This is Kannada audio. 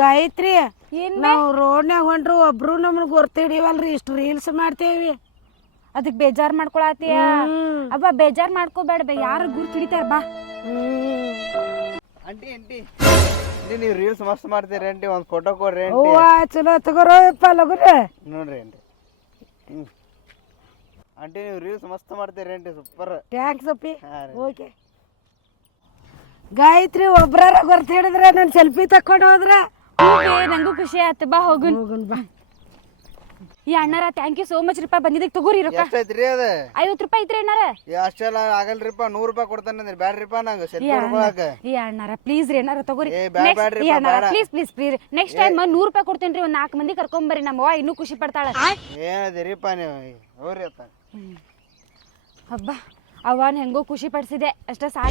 ಗಾಯತ್ರಿ ಏನ್ ನಾವು ರೋಡ್ನ್ಯಾಗ ಹೊಂಟ್ರು ಒಬ್ರು ನಮ್ಮನ್ನ ಗೊತ್ತಿಡಿವಲ್ರಿ ಇಷ್ಟು ರೀಲ್ಸ್ ಮಾಡ್ತೇವಿ. ಅದಕ್ ಬೇಜಾರ್ ಮಾಡ್ಕೊಳತಿಯ ಅಬ್ಬ ಬೇಜಾರ್ ಮಾಡ್ಕೋಬೇಡ ಬೇ ಯಾರು ಗುರ್ತು ಹಿಡಿತಾರ ಬಾ. ಆಂಟಿ ಆಂಟಿ ನೀವು ರೀಲ್ಸ್ ಮಸ್ತ್ ಮಾಡ್ತೀರಿ ಆಂಟಿ ಒಂದು ಫೋಟೋ ಕೊಡ್ರಿ ಆಂಟಿ. ಅವ್ವ ಚಲೋ ತಗೋರಪ್ಪ ಲಗುನ ನೋಡ್ರಿ ಆಂಟಿ. ಆಂಟಿ ನೀವು ರೀಲ್ಸ್ ಮಸ್ತ್ ಮಾಡ್ತೀರಿ ಆಂಟಿ ಸೂಪರ್. ಥ್ಯಾಂಕ್ಸ್ ಅಪ್ಪಿ. ಹಾಂ ರೀ. ಓಕೆ ಗಾಯತ್ರಿ ಒಬ್ರಾರ ಗೊರ್ತ ಹಿಡಿದ್ರೆ ನಾನು ಸೆಲ್ಫಿ ತಕೊಂಡು ಹೋದ್ರ ನಂಗೂ ಖುಷಿ ಆಯ್ತು ಬಾ ಹೋಗುನ್. ಹೋಗುನ್ ಬಾ. ಈ ಅಣ್ಣಾರ ಥ್ಯಾಂಕ್ ಯು ಸೋ ಮಚ್ ರೀಪಾ ಬಂದಿದ್ದಕ್ಕೆ ತಗೋರಿ ರೊಕ್ಕ. ಎಷ್ಟೈತ್ರಿ ಅದ? 50 ರೂಪಾಯಿ ಐತ್ರಿ ಅಣ್ಣಾರ. ಅಷ್ಟೆಲ್ಲ ಆಗಲ್ರಿಪ್ಪ 100 ರೂಪಾಯಿ ಕೊಡ್ತಾನೆ ಬ್ಯಾಡ್ರಿಪ್ಪ ನಂಗೆ ಸೆಲ್ಫಿ ಹೊಡ್ಕೊಳಕ. ಈ ಅಣ್ಣಾರ ಪ್ಲೀಸ್ ರೀ ಅಣ್ಣಾರ ತಗೋರಿ. ಬ್ಯಾಡ್ರಿ please please please next time 100 ರೂಪಾಯಿ ಕೊಡ್ತೇನ್ರಿ. ಒಂದ್ 4 ಮಂದಿ ಕರ್ಕೊಂಬರ್ರಿ ನಮ್ಮವ್ವ ಇನ್ನೂ ಖುಷಿ ಪಡ್ತಾಳ. ಏನದಿರಿಪ್ಪ ನೀವು ಹೋಗ್ರಿ ಅತ್ತ. ಹಬ್ಬ ಅವನ್ ಹೆಂಗೋ ಖುಷಿ ಪಡಿಸಿದೆ ಅಷ್ಟ ಸಾಕು.